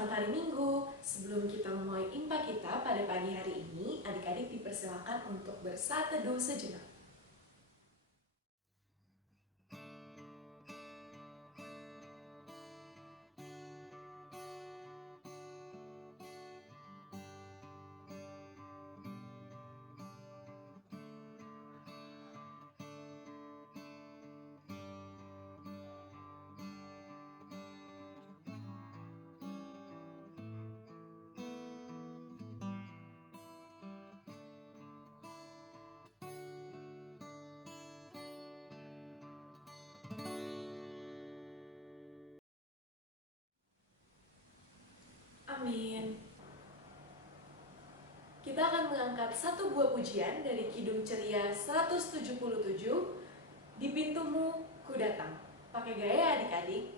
selamat hari Minggu. Sebelum kita memulai impa kita pada pagi hari ini, adik-adik dipersilakan untuk bersaat teduh sejenak. Amin. Kita akan mengangkat satu buah pujian dari Kidung Ceria 177, Di Pintumu Ku Datang. Pakai gaya adik-adik.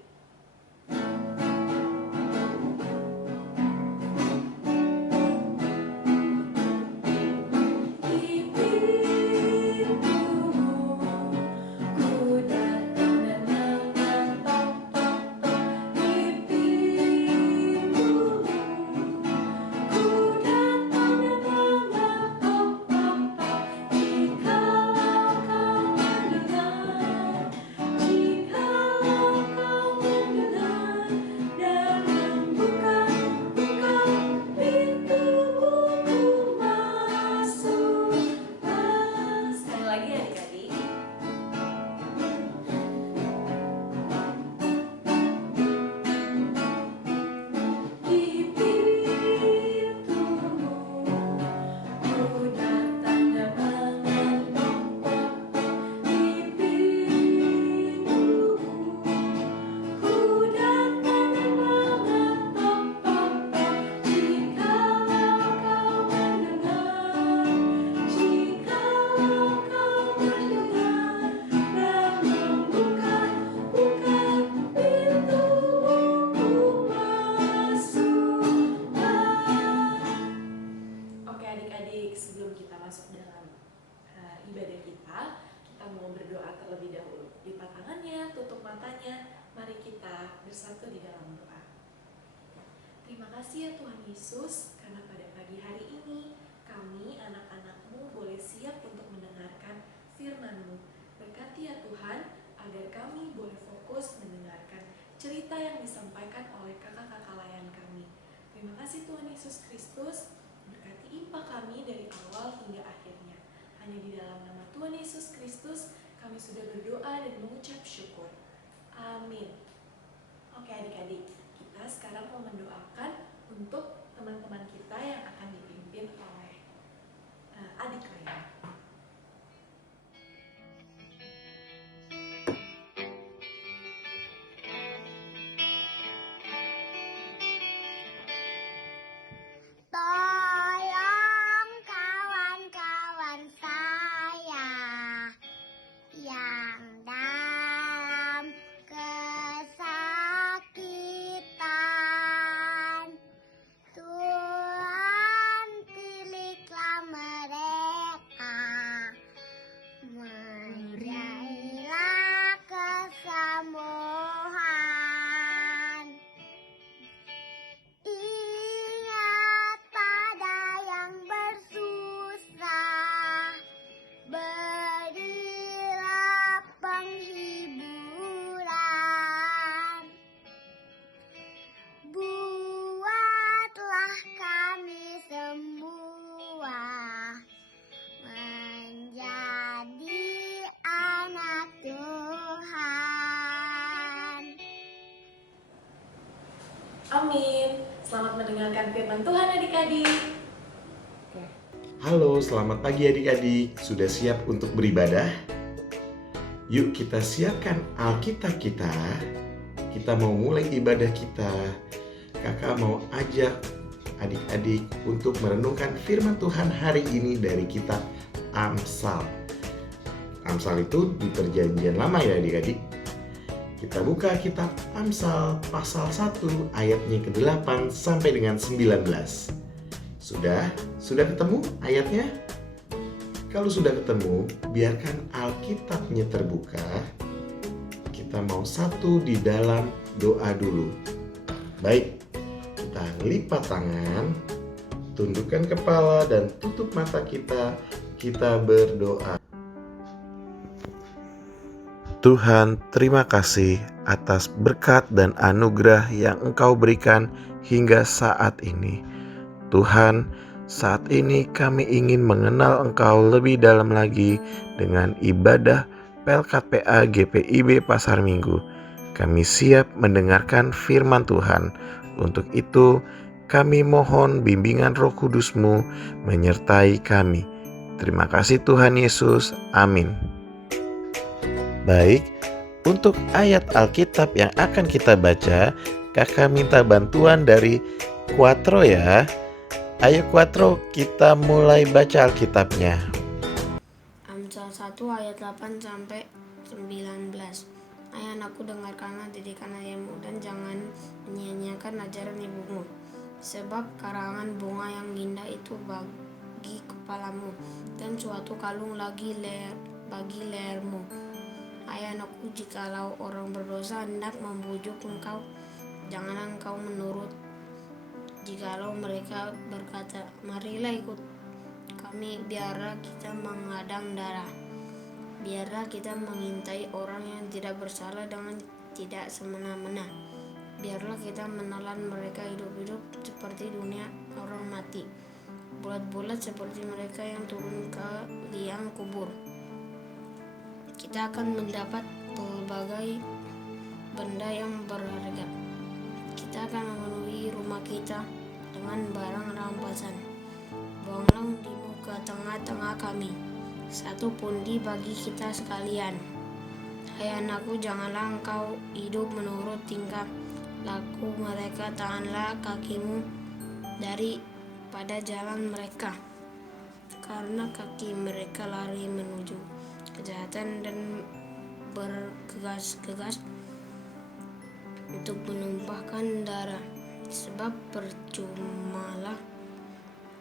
Bersatu di dalam doa. Terima kasih ya Tuhan Yesus, karena pada pagi hari ini kami anak-anak-Mu boleh siap untuk mendengarkan firman-Mu. Berkati ya Tuhan, agar kami boleh fokus mendengarkan cerita yang disampaikan oleh kakak-kakak layan kami. Terima kasih Tuhan Yesus Kristus, berkati impa kami dari awal hingga akhirnya. Hanya di dalam nama Tuhan Yesus Kristus kami sudah berdoa dan mengucap syukur. Amin. Oke adik-adik, kita sekarang mau mendoakan untuk teman-teman kita yang akan dipimpin oleh adik Raya. Tolong kawan-kawan saya yang dalam kesakitan, Tuhan pilihlah mereka, menjadilah kesembuhan. Ingat pada yang bersusah, berilah penghiburan. Buatlah kami semua menjadi anak Tuhan. Amin. Selamat mendengarkan firman Tuhan adik-adik. Halo, selamat pagi adik-adik. Sudah siap untuk beribadah? Yuk kita siapkan Alkitab kita. Kita mau mulai ibadah kita. Kakak mau ajak adik-adik untuk merenungkan firman Tuhan hari ini dari kitab Amsal. Amsal itu di perjanjian lama ya adik-adik. Kita buka kitab Amsal pasal 1 ayatnya ke-8 sampai dengan 19. Sudah ketemu ayatnya? Kalau sudah ketemu, biarkan Alkitabnya terbuka. Kita mau satu di dalam doa dulu. Baik, kita lipat tangan, tundukkan kepala dan tutup mata kita. Kita berdoa. Tuhan, terima kasih atas berkat dan anugerah yang Engkau berikan hingga saat ini. Tuhan, saat ini kami ingin mengenal Engkau lebih dalam lagi dengan ibadah Pelkat PA GPIB Pasar Minggu. Kami siap mendengarkan firman Tuhan. Untuk itu, kami mohon bimbingan Roh Kudus-Mu menyertai kami. Terima kasih Tuhan Yesus. Amin. Baik, untuk ayat Alkitab yang akan kita baca, kakak minta bantuan dari Quattro ya. Ayo Quattro, kita mulai baca Alkitabnya. Amsal 1 ayat 8 sampai 19. Hai anakku, dengarkanlah didikan ayahmu dan jangan menyia-nyiakan ajaran ibumu. Sebab karangan bunga yang indah itu bagi kepalamu dan suatu kalung bagi lehermu. Hai anakku, jikalau orang berdosa hendak membujuk engkau, janganlah engkau menurut. Jikalau mereka berkata, marilah ikut kami, biarlah kita menghadang darah. Biarlah kita mengintai orang yang tidak bersalah dengan tidak semena-mena. Biarlah kita menelan mereka hidup-hidup seperti dunia orang mati, bulat-bulat seperti mereka yang turun ke liang kubur. Kita akan mendapat berbagai benda yang berharga. Kita akan memenuhi rumah kita dengan barang rampasan. Buanglah undimu ke tengah-tengah kami, 1 pundi bagi kita sekalian. Hai anakku, janganlah engkau hidup menurut tingkah laku mereka. Tahanlah kakimu daripada jalan mereka, karena kaki mereka lari menuju kejahatan dan bergegas-gegas untuk menumpahkan darah. Sebab percumalah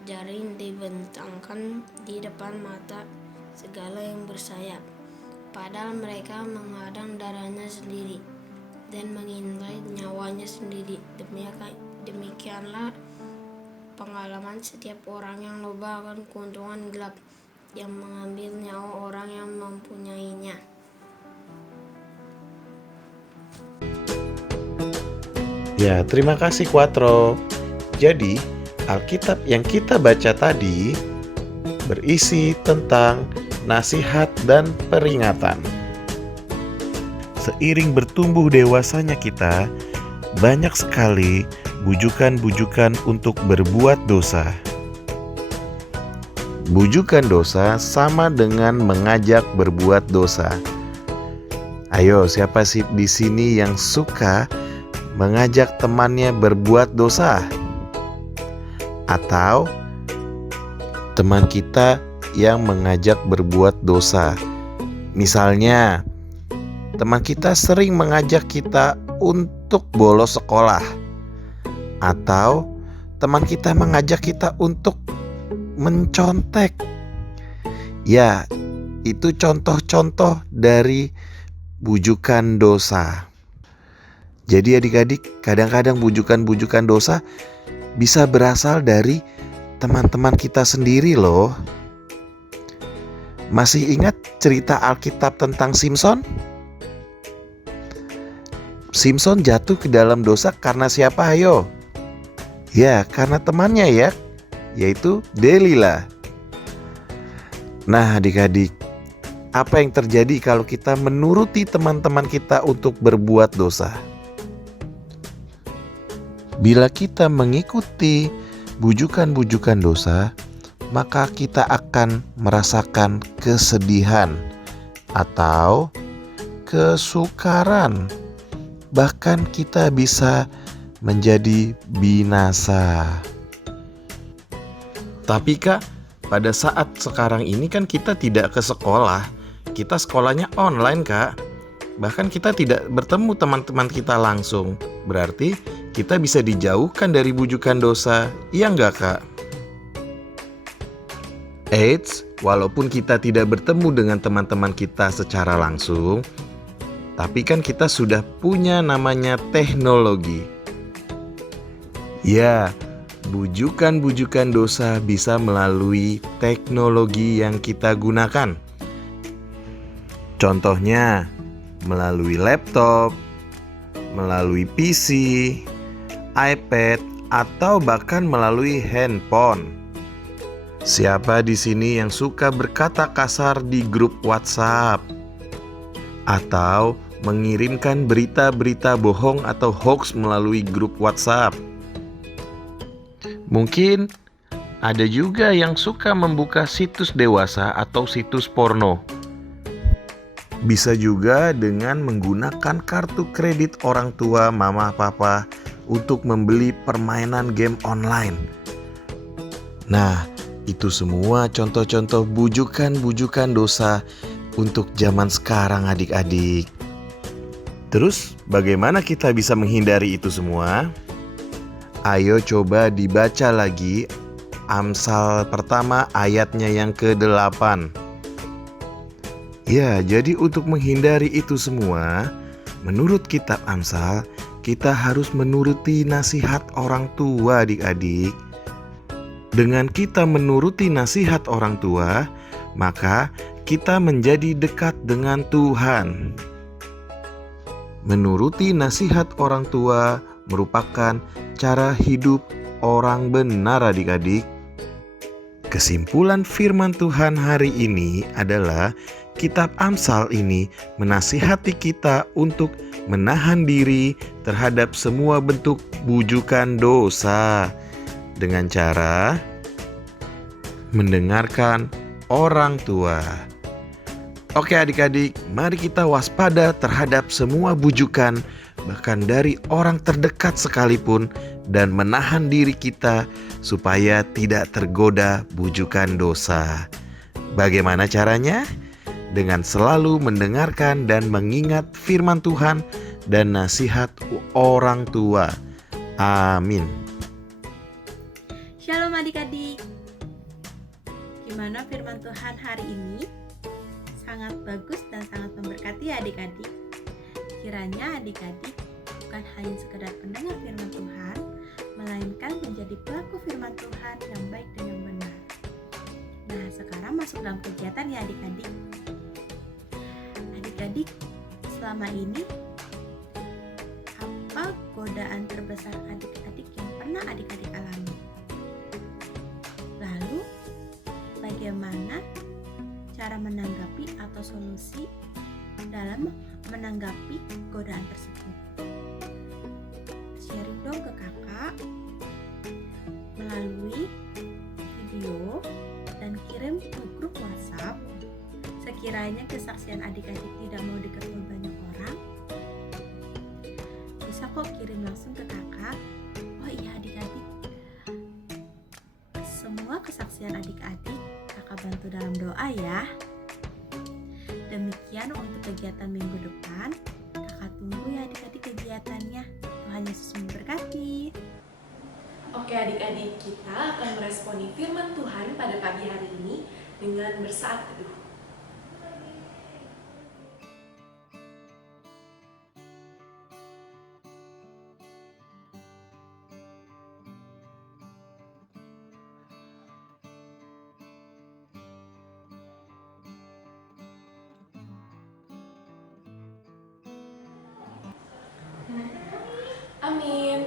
jaring dibentangkan di depan mata segala yang bersayap, padahal mereka menghadang darahnya sendiri dan mengintai nyawanya sendiri. Demikianlah pengalaman setiap orang yang loba akan keuntungan gelap, yang mengambil nyawa orang yang mempunyainya. Ya, terima kasih Quattro. Jadi, Alkitab yang kita baca tadi berisi tentang nasihat dan peringatan. Seiring bertumbuh dewasanya kita, banyak sekali bujukan-bujukan untuk berbuat dosa. Bujukan dosa sama dengan mengajak berbuat dosa. Ayo, siapa sih di sini yang suka mengajak temannya berbuat dosa? Atau teman kita yang mengajak berbuat dosa. Misalnya, teman kita sering mengajak kita untuk bolos sekolah. Atau teman kita mengajak kita untuk mencontek. Ya, itu contoh-contoh dari bujukan dosa. Jadi adik-adik, kadang-kadang bujukan-bujukan dosa bisa berasal dari teman-teman kita sendiri loh. Masih ingat cerita Alkitab tentang Simson? Simson jatuh ke dalam dosa karena siapa ayo? Ya, karena temannya ya, yaitu Delila. Nah adik-adik, apa yang terjadi kalau kita menuruti teman-teman kita untuk berbuat dosa? Bila kita mengikuti bujukan-bujukan dosa, maka kita akan merasakan kesedihan atau kesukaran. Bahkan kita bisa menjadi binasa. Tapi Kak, pada saat sekarang ini kan kita tidak ke sekolah. Kita sekolahnya online Kak. Bahkan kita tidak bertemu teman-teman kita langsung. Berarti kita bisa dijauhkan dari bujukan dosa, iya enggak Kak? Eits, walaupun kita tidak bertemu dengan teman-teman kita secara langsung, tapi kan kita sudah punya namanya teknologi. Ya, bujukan-bujukan dosa bisa melalui teknologi yang kita gunakan. Contohnya, melalui laptop, melalui PC, iPad, atau bahkan melalui handphone. Siapa di sini yang suka berkata kasar di grup WhatsApp? Atau mengirimkan berita-berita bohong atau hoax melalui grup WhatsApp? Mungkin ada juga yang suka membuka situs dewasa atau situs porno. Bisa juga dengan menggunakan kartu kredit orang tua, mama, papa untuk membeli permainan game online. Nah, itu semua contoh-contoh bujukan-bujukan dosa untuk zaman sekarang adik-adik. Terus bagaimana kita bisa menghindari itu semua? Ayo coba dibaca lagi Amsal pertama ayatnya yang ke-8. Ya, jadi untuk menghindari itu semua, menurut kitab Amsal, kita harus menuruti nasihat orang tua adik-adik. Dengan kita menuruti nasihat orang tua, maka kita menjadi dekat dengan Tuhan. Menuruti nasihat orang tua merupakan cara hidup orang benar adik-adik. Kesimpulan firman Tuhan hari ini adalah kitab Amsal ini menasihati kita untuk menahan diri terhadap semua bentuk bujukan dosa dengan cara mendengarkan orang tua. Oke adik-adik, mari kita waspada terhadap semua bujukan, bahkan dari orang terdekat sekalipun, dan menahan diri kita supaya tidak tergoda bujukan dosa. Bagaimana caranya? Dengan selalu mendengarkan dan mengingat firman Tuhan dan nasihat orang tua. Amin. Shalom adik-adik. Gimana firman Tuhan hari ini? Sangat bagus dan sangat memberkati adik-adik. Kiranya adik-adik bukan hanya sekedar pendengar firman Tuhan, melainkan menjadi pelaku firman Tuhan yang baik dan yang benar. Nah, sekarang masuk dalam kegiatan ya adik-adik. Adik-adik, selama ini apa godaan terbesar adik-adik yang pernah adik-adik alami? Lalu, bagaimana cara menanggapi atau solusi dalam menanggapi godaan tersebut? Sharing dong ke kakak melalui video dan kirim ke grup WhatsApp. Sekiranya kesaksian adik-adik tidak mau diketahui banyak orang, bisa kok kirim langsung ke kakak. Oh iya adik-adik, semua kesaksian adik-adik kakak bantu dalam doa ya. Demikian untuk kegiatan minggu depan. Kakak tunggu ya adik-adik kegiatannya. Tuhan Yesus memberkati. Oke adik-adik, kita akan meresponi firman Tuhan pada pagi hari ini dengan bersaat teduh. Amin.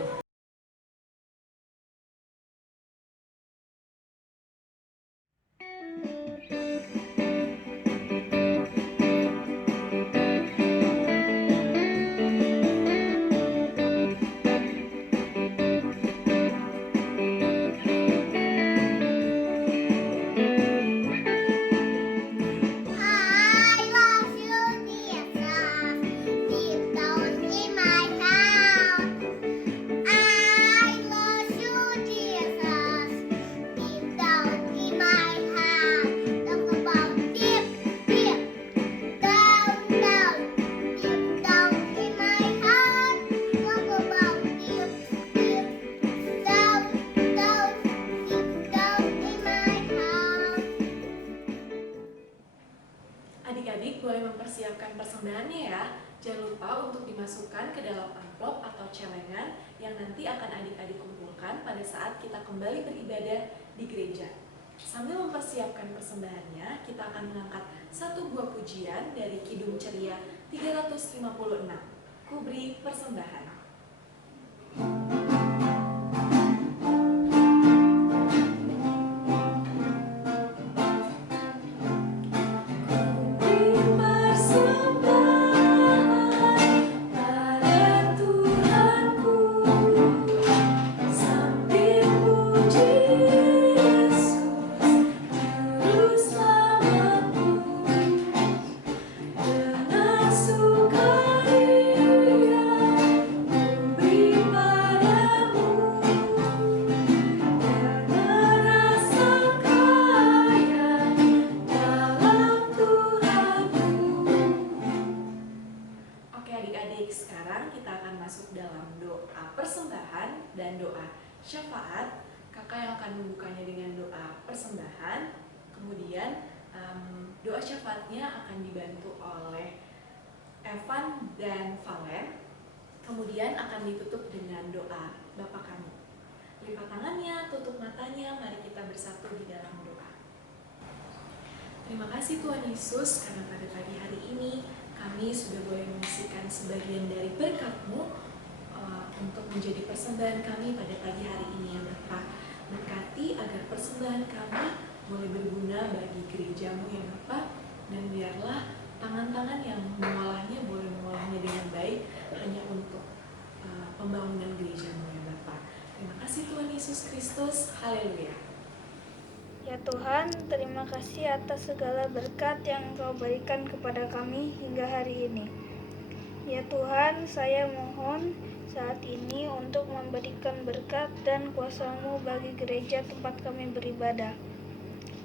I love you, Jesus, deep down in my heart. I love you, Jesus, deep down in my heart. Talk about deep, deep down, down, deep down in my heart. Talk about deep, deep down, down, deep down in my heart. Adik-adik boleh mempersiapkan persembahannya ya. Jangan lupa untuk dimasukkan ke dalam amplop atau celengan yang nanti akan adik-adik kumpulkan pada saat kita kembali beribadah di gereja. Sambil mempersiapkan persembahannya, kita akan mengangkat satu buah pujian dari Kidung Ceria 356, Kuberi Persembahan. Sekarang kita akan masuk dalam doa persembahan dan doa syafaat. Kakak yang akan membukanya dengan doa persembahan, kemudian doa syafaatnya akan dibantu oleh Evan dan Valen, kemudian akan ditutup dengan doa Bapa Kami. Lipat tangannya, tutup matanya, mari kita bersatu di dalam doa. Terima kasih Tuhan Yesus, karena pada pagi hari ini kami sudah boleh mengisikan sebagian dari berkat-Mu untuk menjadi persembahan kami pada pagi hari ini ya Bapa. Berkati agar persembahan kami boleh berguna bagi gereja-Mu ya Bapa, dan biarlah tangan-tangan yang mengolahnya boleh mengolahnya dengan baik hanya untuk pembangunan gereja-Mu ya Bapa. Terima kasih Tuhan Yesus Kristus. Haleluya. Ya Tuhan, terima kasih atas segala berkat yang Engkau berikan kepada kami hingga hari ini. Ya Tuhan, saya mohon saat ini untuk memberikan berkat dan kuasa-Mu bagi gereja tempat kami beribadah.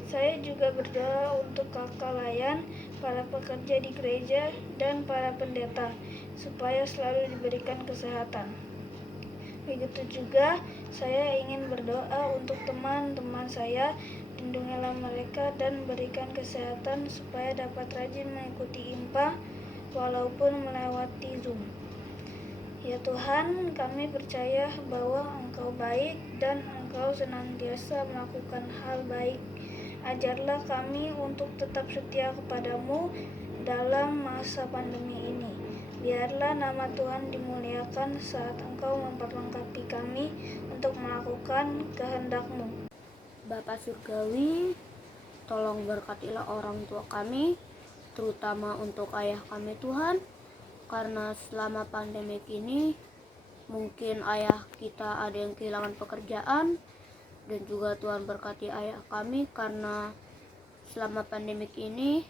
Saya juga berdoa untuk kakak layan, para pekerja di gereja, dan para pendeta, supaya selalu diberikan kesehatan. Begitu juga, saya ingin berdoa untuk teman-teman saya. Lindungilah mereka dan berikan kesehatan supaya dapat rajin mengikuti IMPA walaupun melewati Zoom. Ya Tuhan, kami percaya bahwa Engkau baik dan Engkau senantiasa melakukan hal baik. Ajarlah kami untuk tetap setia kepadamu dalam masa pandemi ini. Biarlah nama Tuhan dimuliakan saat Engkau memperlengkapi kami untuk melakukan kehendak-Mu. Bapa Surgawi, tolong berkatilah orang tua kami, terutama untuk ayah kami Tuhan, karena selama pandemik ini mungkin ayah kita ada yang kehilangan pekerjaan, dan juga Tuhan berkati ayah kami karena selama pandemik ini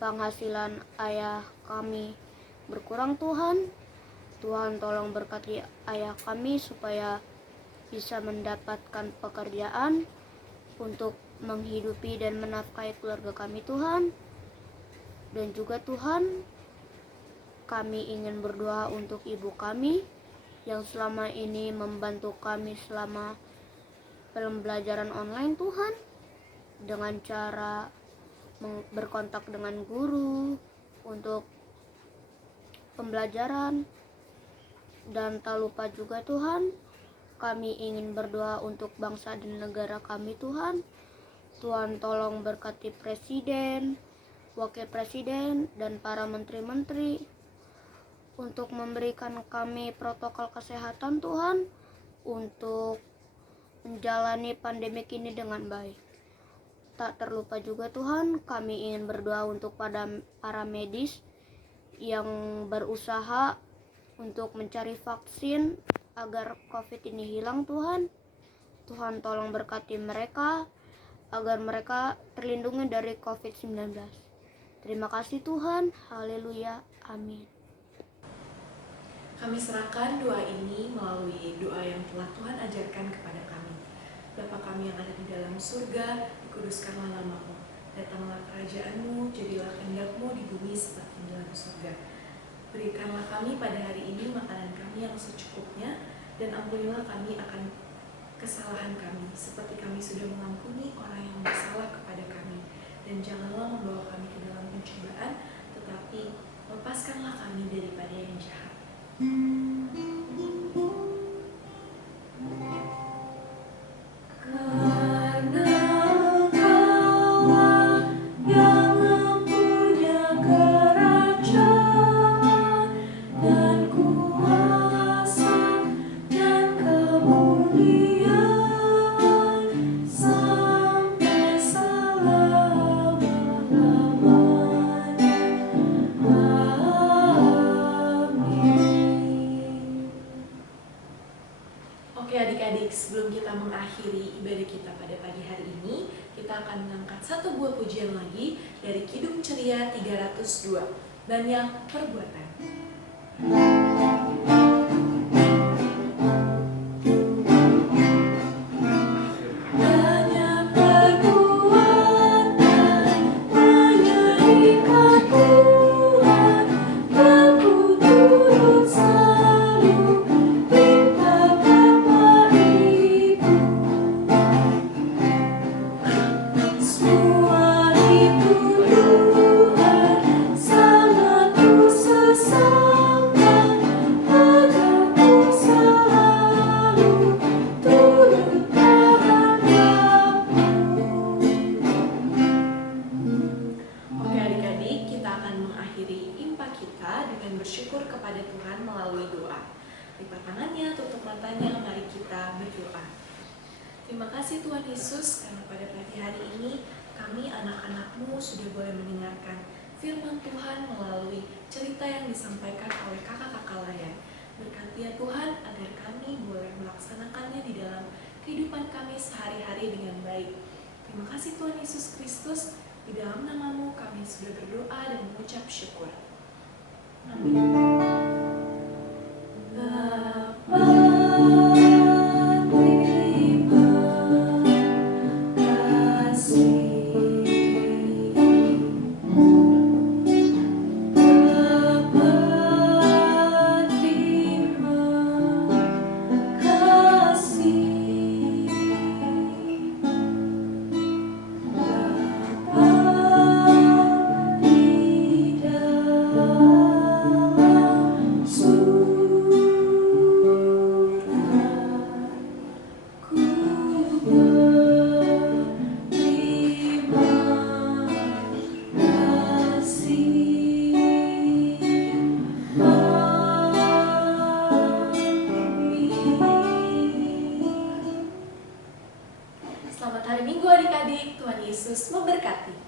penghasilan ayah kami berkurang Tuhan. Tuhan tolong berkati ayah kami supaya bisa mendapatkan pekerjaan untuk menghidupi dan menafkahi keluarga kami Tuhan. Dan juga Tuhan, kami ingin berdoa untuk ibu kami yang selama ini membantu kami selama pembelajaran online Tuhan, dengan cara berkontak dengan guru untuk pembelajaran. Dan tak lupa juga Tuhan, kami ingin berdoa untuk bangsa dan negara kami Tuhan. Tuhan tolong berkati presiden, wakil presiden, dan para menteri-menteri untuk memberikan kami protokol kesehatan Tuhan untuk menjalani pandemik ini dengan baik. Tak terlupa juga Tuhan, kami ingin berdoa untuk para medis yang berusaha untuk mencari vaksin agar COVID ini hilang Tuhan. Tuhan tolong berkati mereka agar mereka terlindungi dari COVID-19. Terima kasih Tuhan. Haleluya. Amin. Kami serahkan doa ini melalui doa yang telah Tuhan ajarkan kepada kami. Bapa kami yang ada di dalam surga, dikuduskanlah nama-Mu. Datanglah kerajaan-Mu, jadilah kehendak-Mu di bumi seperti di dalam surga. Berikanlah kami pada hari ini makanan kami yang secukupnya, dan ampunilah kami akan kesalahan kami, seperti kami sudah mengampuni orang yang bersalah kepada kami. Dan janganlah membawa kami ke dalam pencobaan, tetapi lepaskanlah kami dari akan mengangkat satu buah pujian lagi dari Kidung Ceria 302, Banyak Perbuatan. Banyak perbuatan, menyanyikan Tuhan, aku turut selalu minta Bapa Ibu. Semua itu Tuhan sangat ku sesangkan, agar ku selalu turut berharapmu. Oke adik-adik, kita akan mengakhiri impa kita dengan bersyukur kepada Tuhan melalui doa. Lipat tangannya, tutup matanya, mari kita berdoa. Terima kasih Tuhan Yesus, karena pada pagi hari ini kami anak-anak-Mu sudah boleh mendengarkan firman Tuhan melalui cerita yang disampaikan oleh kakak-kakak layan. Berkati ya Tuhan agar kami boleh melaksanakannya di dalam kehidupan kami sehari-hari dengan baik. Terima kasih Tuhan Yesus Kristus, di dalam nama-Mu kami sudah berdoa dan mengucap syukur. Amin. Bapa, terima kasih. Bapa, terima kasih. Bapa di dalam surga, ku berterima kasih. Amin. Selamat hari Minggu adik-adik, Tuhan Yesus memberkati.